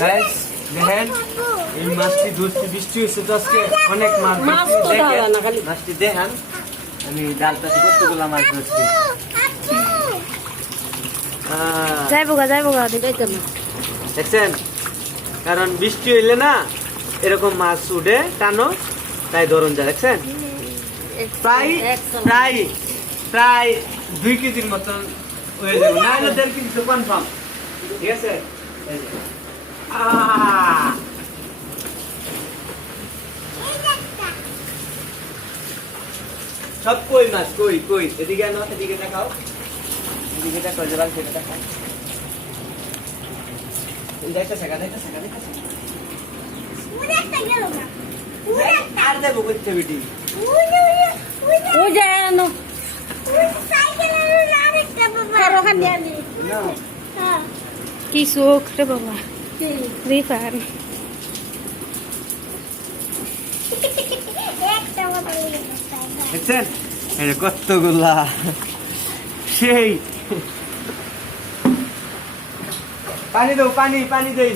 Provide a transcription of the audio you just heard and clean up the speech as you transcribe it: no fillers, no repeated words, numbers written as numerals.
Guys দেখেন এই মাছটি ধরতে বৃষ্টি হয়েছে তো আজকে অনেক মাছ মাছ তো দেখেন, ধরে না খালি। মাছটি দেখান আমি ডালটা কতগুলো মাছ ধরছি যাইবো গা দেখাইতো না। দেখছেন কারণ বৃষ্টি হইলে না এরকম মাছ উঠে টানো তাই ধরুন যায় দেখছেন প্রায় প্রায় প্রায় 2 কেজির মতন হয়ে যাবে না হলে 1.5 কেজি তো কনফার্ম ঠিক আছে এই যে। সব কই মাছ কই কই এদিকে আনো এদিকে দেখাও এদিকে দেখাও জবাল সেটা দেখাও দেখতে শেখা আর দেবো করতে বেটি ও জানো কি সুখ রে বাবা রিফান দেখছেন এই যে কতগুলা সেই পানি দাও পানি দেই